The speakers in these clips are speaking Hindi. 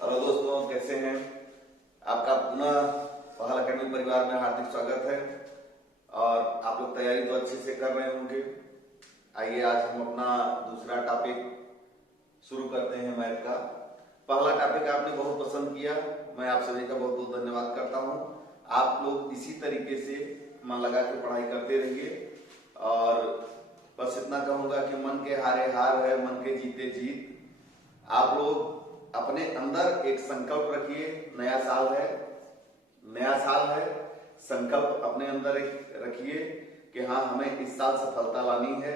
हेलो दोस्तों, कैसे हैं? आपका पुनः पहल अकेडमी परिवार में हार्दिक स्वागत है। और आप लोग तैयारी तो अच्छे से कर रहे होंगे। आइए आज हम अपना दूसरा टॉपिक शुरू करते हैं मैथ का। पहला टॉपिक आपने बहुत पसंद किया, मैं आप सभी का बहुत बहुत धन्यवाद करता हूं। आप लोग इसी तरीके से मन लगा के पढ़ाई करते रहिए और बस इतना कहूंगा कि मन के हारे हार है, मन के जीते जीत। आप लोग अपने अंदर एक संकल्प रखिए। नया साल है, संकल्प अपने अंदर एक रखिए कि हाँ, हमें इस साल सफलता लानी है,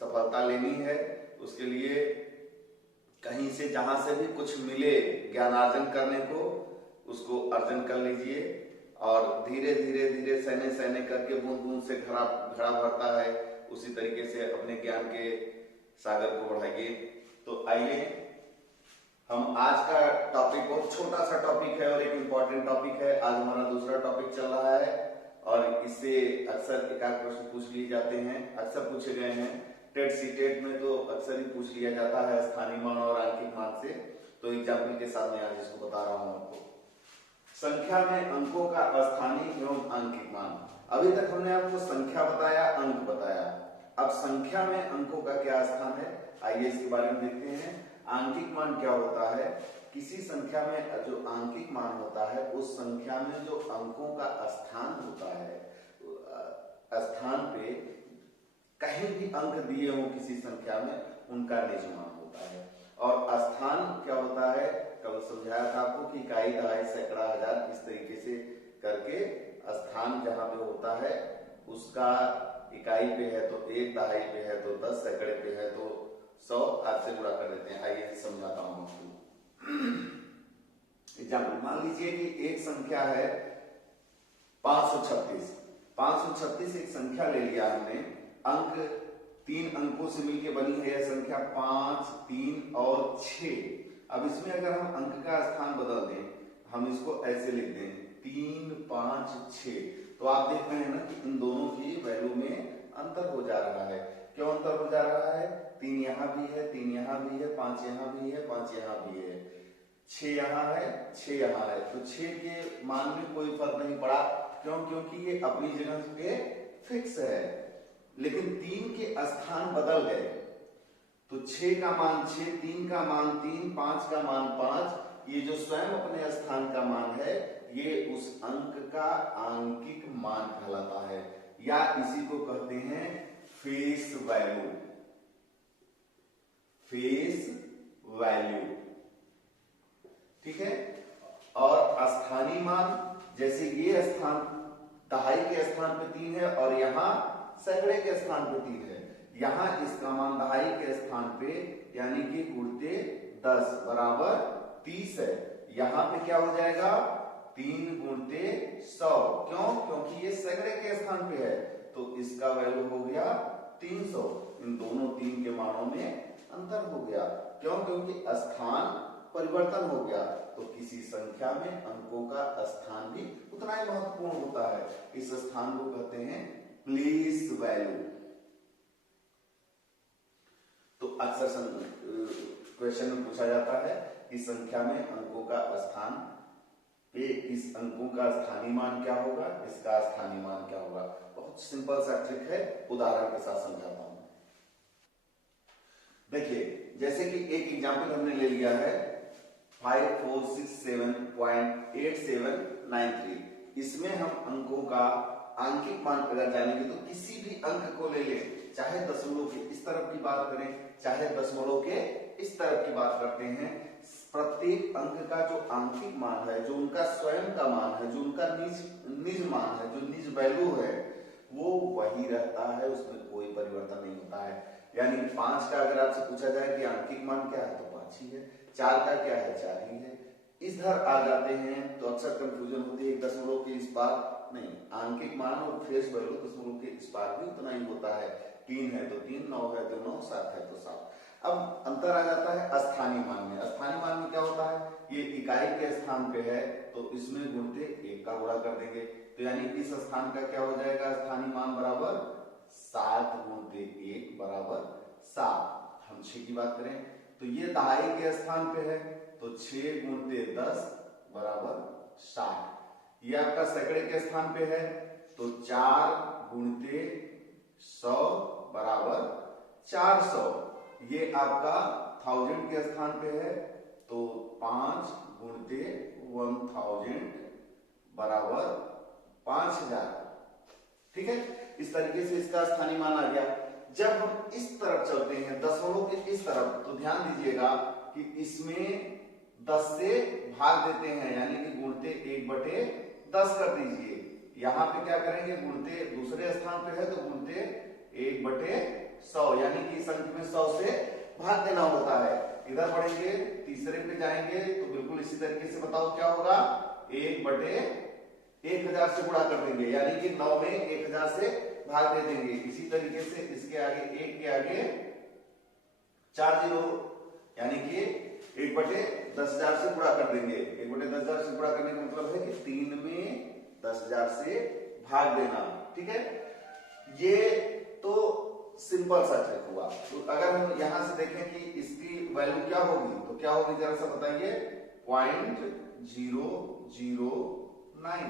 सफलता लेनी है। उसके लिए कहीं से जहां से भी कुछ मिले ज्ञानार्जन करने को, उसको अर्जन कर लीजिए और धीरे धीरे धीरे सहने सहने करके बूंद बूंद से घड़ा घड़ा भरता है, उसी तरीके से अपने ज्ञान के सागर को बढ़ाइए। तो आइए हम आज का टॉपिक बहुत छोटा सा टॉपिक है और एक इम्पॉर्टेंट टॉपिक है। आज हमारा दूसरा टॉपिक चल रहा है और इससे अक्सर एकाध प्रश्न पूछ लिए जाते हैं, अक्सर पूछे गए हैं। टेट सीटेट में तो अक्सर ही पूछ लिया जाता है स्थानीय मान और आंकिक मान से। तो एग्जाम्पल के साथ मैं आज इसको बता रहा हूं आपको। संख्या में अंकों का स्थानीय एवं आंकिक मान। अभी तक हमने आपको संख्या बताया, अंक बताया। अब संख्या में अंकों का क्या स्थान है, आइए इसके बारे में देखते हैं। आंकिक मान क्या होता है? किसी संख्या में जो आंकिक मान होता है, उस संख्या में जो अंकों का स्थान होता है, स्थान पे कहीं भी अंक दिए हो किसी संख्या में, उनका निज मान होता है। और स्थान क्या होता है? कल समझाया था आपको कि इकाई, दहाई, सैकड़ा, हजार, इस तरीके से करके स्थान जहां पे होता है उसका इकाई पे है तो 1, दहाई पे है तो 10, सैकड़े पे है तो 100, आपसे गुणा कर देते हैं। आइए समझाता हूं आपको। एग्जाम्पल मान लीजिए कि एक संख्या है 536। 536 एक संख्या ले लिया हमने। अंक 3 अंकों से मिलकर बनी है यह संख्या 5, 3 और 6। अब इसमें अगर हम अंक का स्थान बदल दें, हम इसको ऐसे लिख दें 3, 5, 6, तो आप देख रहे हैं ना कि इन दोनों की वैल्यू में अंतर हो जा रहा है। क्यों अंतर हो जा रहा है? 3 यहाँ भी है, 3 यहाँ भी है, 5 यहाँ भी है, 5 यहाँ भी है, 6 यहाँ है, 6 यहाँ है। तो 6 के मान में कोई फर्क नहीं पड़ा। क्यों? क्योंकि ये अपनी जगह पे फिक्स है। लेकिन 3 के स्थान बदल गए तो 6 का मान 6, 3 का मान 3, 5 का मान 5, ये जो स्वयं अपने स्थान का मान है, ये उस अंक का आंकिक मान कहलाता है, या इसी को कहते हैं फेस वैल्यू। फेस वैल्यू, ठीक है। और स्थानीय मान, जैसे ये स्थान दहाई के स्थान पे 3 है और यहां सैकड़े के स्थान पे 3 है, यहां इसका मान दहाई के स्थान पे यानी कि गुणते 10 बराबर 30 है। यहां पे क्या हो जाएगा? 3 गुणते 100। क्यों? क्योंकि ये सैकड़े के स्थान पे है, तो इसका वैल्यू हो गया 300। इन दोनों 3 के मानों में अंतर हो गया। क्यों? क्योंकि स्थान परिवर्तन हो गया। तो किसी संख्या में अंकों का स्थान भी उतना ही महत्वपूर्ण होता है। इस स्थान को कहते हैं प्लेस वैल्यू। तो अक्सर क्वेश्चन में पूछा जाता है कि संख्या में अंकों का स्थान पे इस अंकों का स्थानीय मान क्या होगा, इसका स्थानीय मान क्या होगा। बहुत सिंपल सा ट्रिक है, उदाहरण के साथ समझाता हूं। देखिए, जैसे कि एक एग्जांपल हमने ले लिया है 5467.8793। इसमें हम अंकों का आंकिक मान अगर जानेंगे तो किसी भी अंक को ले लें, चाहे दशमलव के इस तरफ की बात करें, चाहे दशमलव के इस तरफ की बात करते हैं, प्रत्येक अंक का जो आंकिक मान है, जो उनका स्वयं का मान है, जो उनका निज मान है, जो निज वैल्यू है, वो वही रहता है, उसमें कोई परिवर्तन नहीं होता है। यानी 5 का अगर आपसे पूछा जाए कि आंकिक मान क्या है तो 5 ही है, 4 का क्या है 4 ही है। इधर आ जाते हैं तो अक्सर कंफ्यूजन होती है, दशमलव के इस पार नहीं, आंकिक मान और फेस वैल्यू दशमलव के इस पार भी उतना ही होता है। 3 है तो 3, 9 है तो 9, 7 है तो 7। अब अंतर आ जाता है स्थानीय मान में। स्थानीय मान में क्या होता है? ये इकाई के स्थान पे है तो इसमें गुणते 1 का गुणा कर देंगे, तो यानी इस स्थान का क्या हो जाएगा? स्थानीय मान बराबर 7 गुणते 1 बराबर 7। हम 6 की बात करें तो ये दहाई के स्थान पे है, तो 6 गुणते 10 बराबर 60। ये आपका सैकड़े के स्थान पे है, तो 4 गुणते 100 बराबर 400। ये आपका थाउजेंड के स्थान पे है, तो 5 गुणते 1000 बराबर 5000। ठीक है, इस तरीके से इसका स्थानीय मान आ गया। जब हम इस तरफ चलते हैं दशमलव के इस तरफ, तो ध्यान दीजिएगा कि इसमें 10 से भाग देते हैं, यानी कि गुणते 1/10 कर दीजिए। यहां पे क्या करेंगे, गुणते दूसरे स्थान पे है तो गुणते 1/100, यानी कि इस अंक में 100 से भाग देना होता है। इधर बढ़ेंगे, तीसरे पे जाएंगे तो बिल्कुल इसी तरीके से बताओ क्या होगा, 1/1000 से गुणा कर देंगे, यानी कि 9 में 1000 से भाग दे देंगे। इसी तरीके से इसके आगे 1 के आगे 4 जीरो, यानी कि 1/10,000 से गुणा कर देंगे। 1/10,000 से गुणा करने का मतलब है कि 3 में 10,000 से भाग देना। ठीक है, ये तो सिंपल सा ट्रिक हुआ। तो अगर हम यहां से देखें कि इसकी वैल्यू क्या होगी, तो क्या होगी जरा सा बताइए, 0.009।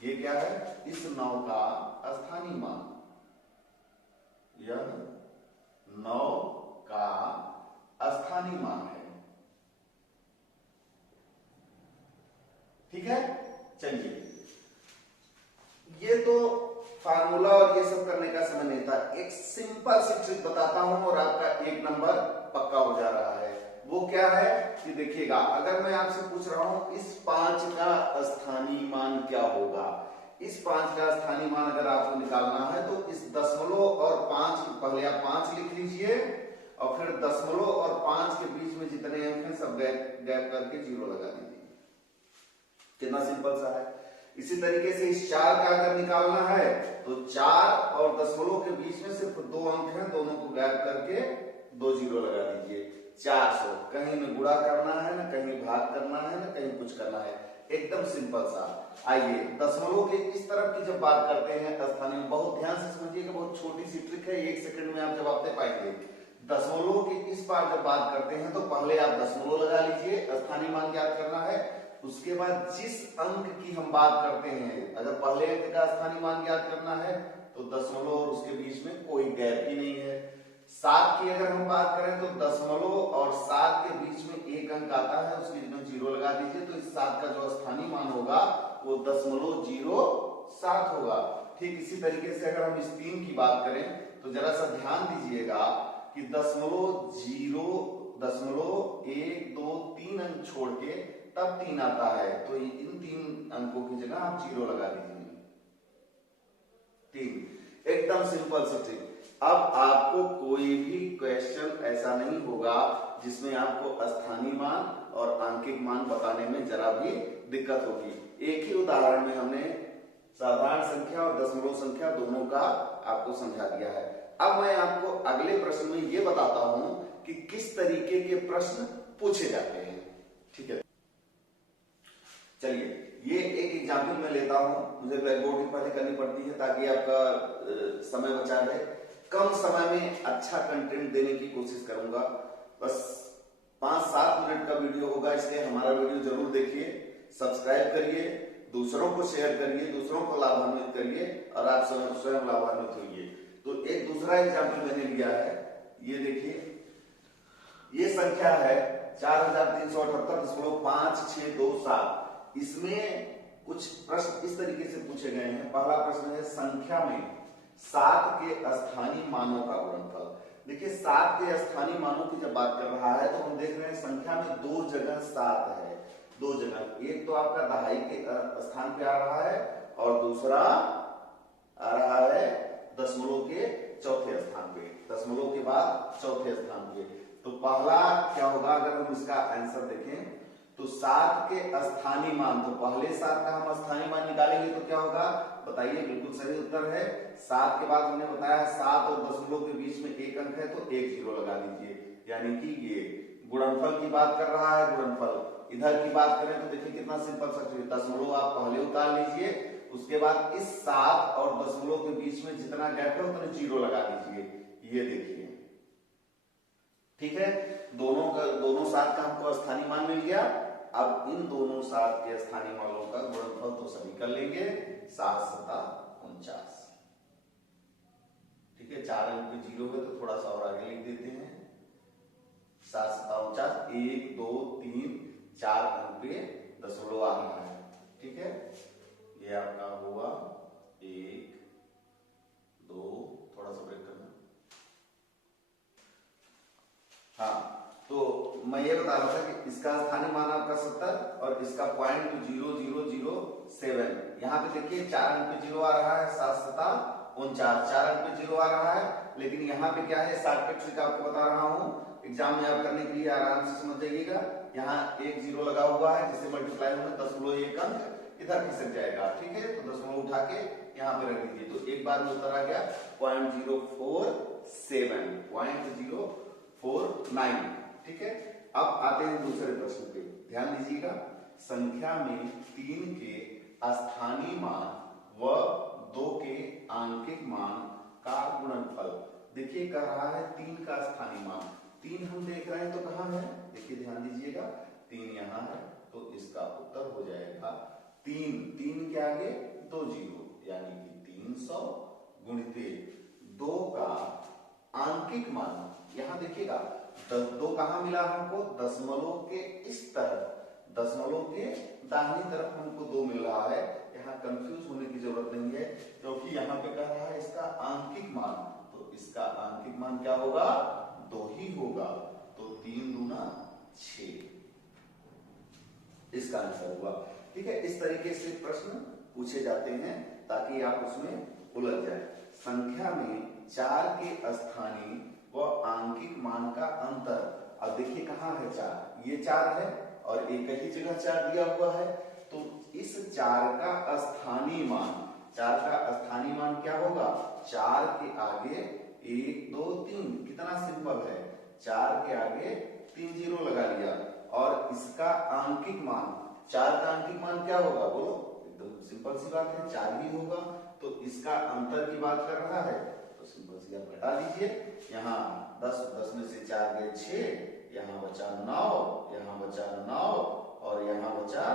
ये क्या है, इस 9 का स्थानीय मान। यह 9 का स्थानीय मान है। ठीक है, चलिए, ये तो फार्मूला और ये सब करने का समय नहीं था। एक सिंपल सी ट्रिक बताता हूं और आपका 1 नंबर पक्का हो जा रहा है। वो क्या है कि देखिएगा, अगर मैं आपसे पूछ रहा हूं इस 5 का स्थानीय मान क्या होगा, इस 5 का स्थानीय मान अगर आपको निकालना है तो इस दशमलव और 5, पहले आप 5 लिख लीजिए और फिर दशमलव और 5 के बीच में जितने अंक हैं सब गैप करके 0 लगा दीजिए। कितना सिंपल सा है। इसी तरीके से इस 4 का अगर निकालना है तो 4 और दशमलव के बीच में सिर्फ 2 अंक हैं, दोनों को गैप करके 2 जीरो लगा दीजिए। 400, कहीं न गुणा करना है, न कहीं भाग करना है, न कहीं कुछ करना है, एकदम सिंपल सा। आइए दशमलव के इस तरफ की जब बात करते हैं स्थानीय, बहुत ध्यान से समझिएगा, बहुत छोटी सी ट्रिक है, 1 सेकंड में आप जवाब दे पाएंगे। दशमलव के इस पार जब बात करते हैं तो पहले आप दशमलव लगा लीजिए, स्थानीय मान ज्ञात करना है। उसके बाद जिस अंक की हम बात करते हैं, अगर पहले अंक का स्थानीय मान ज्ञात करना है तो दशमलव और उसके बीच में कोई गैप ही नहीं है। 7 की अगर हम बात करें तो दशमलव और 7 के बीच में एक अंक आता है, उसके बीच में 0 लगा दीजिए, तो इस 7 का जो स्थानीय मान होगा वो 0.07 होगा। ठीक इसी तरीके से अगर हम इस 3 की बात करें तो जरा सा ध्यान दीजिएगा कि 0.1, 2, 3 अंक छोड़ के तब 3 आता है, तो इन 3 अंकों की जगह आप 0 लगा दीजिए। 3, एकदम सिंपल सी ट्रिक। अब आपको कोई भी क्वेश्चन ऐसा नहीं होगा जिसमें आपको स्थानीय मान और आंकिक मान बताने में जरा भी दिक्कत होगी। एक ही उदाहरण में हमने साधारण संख्या और दशमलव संख्या दोनों का आपको समझा दिया है। अब मैं आपको अगले प्रश्न में ये बताता हूं कि किस तरीके के प्रश्न पूछे जाते हैं। ठीक है, चलिए ये एक एग्जाम्पल मैं लेता हूं, मुझे ब्लैक बोर्ड की पहले करनी पड़ती है ताकि आपका समय बचा रहे। कम समय में अच्छा कंटेंट देने की कोशिश करूंगा। बस 5-7 मिनट का वीडियो होगा, इसलिए हमारा वीडियो जरूर देखिए, सब्सक्राइब करिए, दूसरों को शेयर करिए, दूसरों को लाभान्वित करिए और आप स्वयं लाभान्वित होइए। तो एक दूसरा एग्जाम्पल मैंने लिया है, ये देखिए, ये संख्या है 4378.5627। इसमें कुछ प्रश्न इस तरीके से पूछे गए हैं। पहला प्रश्न है संख्या में 7 के स्थानीय मानों का गुणनफल। देखिए 7 के स्थानीय मानों की जब बात कर रहा है तो हम देख रहे हैं संख्या में 2 जगह 7 है, 2 जगह, एक तो आपका दहाई के स्थान पे आ रहा है और दूसरा आ रहा है दशमलव के चौथे स्थान पे, दशमलव के बाद चौथे स्थान पे। तो पहला क्या होगा, अगर हम इसका आंसर देखें तो 7 के स्थानीय मान, तो पहले 7 का हम स्थानीय मान निकालेंगे तो क्या होगा बताइए, बिल्कुल सही उत्तर है 7 के बाद हमने बताया 7 और दशमलव के बीच में एक अंक है तो 1 0 लगा दीजिए, यानी कि ये गुणनफल की बात कर रहा है। गुणनफल इधर की बात करें तो देखिए कितना सिंपल सा, दशमलव आप पहले उतार लीजिए, उसके बाद इस 7 और दशमलव के बीच में जितना गैप है उतना 0 लगा दीजिए। ये देखिए ठीक है, दोनों सात का हमको स्थानीय मान मिल गया। अब इन दोनों सात के स्थानीय मानों का गुणनफल तो सभी कर लेंगे, 7 सता 49। ठीक है, 4 अंक पे 0 है तो थोड़ा सा और आगे लिख देते हैं, 7 सता 49, 1 2 3 4 अंक पे दशमलव आ रहा है। ठीक है, ये आपका हुआ 1 2, थोड़ा सा ब्रेक करना। हाँ, तो मैं ये बता रहा था कि इसका स्थानीय मान आपका 70 और इसका 0.0007। यहाँ पे देखिए 4 अंक पे 0 आ रहा है, 7 सता 49, 4 अंक पे 0 आ रहा है, लेकिन यहाँ पे क्या है, शॉर्टकट ट्रिक आपको बता रहा हूँ, एग्जाम में आप करने के लिए आराम से समझ जाइएगा। यहाँ एक 0 लगा हुआ है जिससे मल्टीप्लाई होने 10.1 अंक इधर खिसक जाएगा। ठीक है, तो दशमलव उठा के यहाँ पे रख दीजिए, तो एक बार में उत्तर आ गया 0.047, 0.049। ठीक है, अब आते हैं दूसरे प्रश्न पे, ध्यान दीजिएगा। संख्या में 3 के स्थानीय मान व 2 के आंकिक मान का गुणनफल। देखिए कह रहा है 3 का स्थानीय मान, 3 हम देख रहे हैं तो कहां है, देखिए ध्यान दीजिएगा, 3 यहां है, तो इसका उत्तर हो जाएगा 3 के आगे 2 जीरो, यानी कि 300 गुणित 2 का आंकिक मान। यहां देखिएगा 2 कहां मिला हमको, दशमलव के इस तरफ, दशमलव के दाहिनी तरफ हमको 2 मिल रहा है। यहाँ कंफ्यूज होने की जरूरत नहीं है, क्योंकि यहाँ पे कह रहा है इसका आंकिक मान, तो इसका आंकिक मान क्या होगा, 2 ही होगा, तो 3 दूना 6, इसका आंसर हुआ। ठीक है, इस तरीके से प्रश्न पूछे जाते हैं ताकि आप उसमें उलझ जाए। संख्या में 4 के स्थानीय व आंकिक मान का अंतर, अब देखिए कहां है 4, ये 4 है और एक ही जगह 4 दिया हुआ है, तो इस 4 का स्थानीय मान, 4 का स्थानीय मान क्या होगा, 4 के आगे 1 2 3, कितना सिंपल है, 4 के आगे 3 जीरो लगा लिया, और इसका आंकिक मान, 4 का आंकिक मान क्या होगा, बोलो, एकदम सिंपल सी बात है, 4 ही होगा, तो इसका अंतर की बात कर रहा है, तो सिंपल सी आप घटा दीजिए, यहाँ 10 में से 4 गए 6, यहाँ बचा 9, यहाँ बचा 9 और यहाँ बचा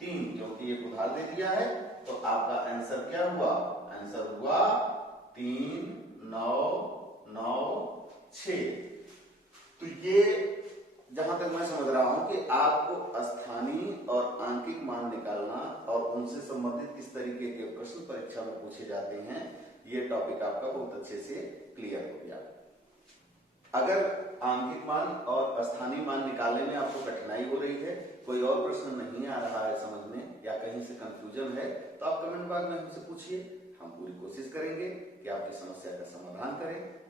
3, क्योंकि ये उधार दे दिया है, तो आपका आंसर क्या हुआ, आंसर हुआ 3 9 9 6। तो ये जहां तक मैं समझ रहा हूं कि आपको स्थानीय और आंकिक मान निकालना और उनसे संबंधित किस तरीके के प्रश्न परीक्षा में पूछे जाते हैं, ये टॉपिक आपका बहुत अच्छे से क्लियर हो गया। अगर आंकिक मान और स्थानीय मान निकालने में आपको कठिनाई हो रही है, कोई और प्रश्न नहीं आ रहा है समझ में, या कहीं से कंफ्यूजन है, तो आप कमेंट बॉक्स में हमसे पूछिए, हम पूरी कोशिश करेंगे कि आपकी समस्या का समाधान करें।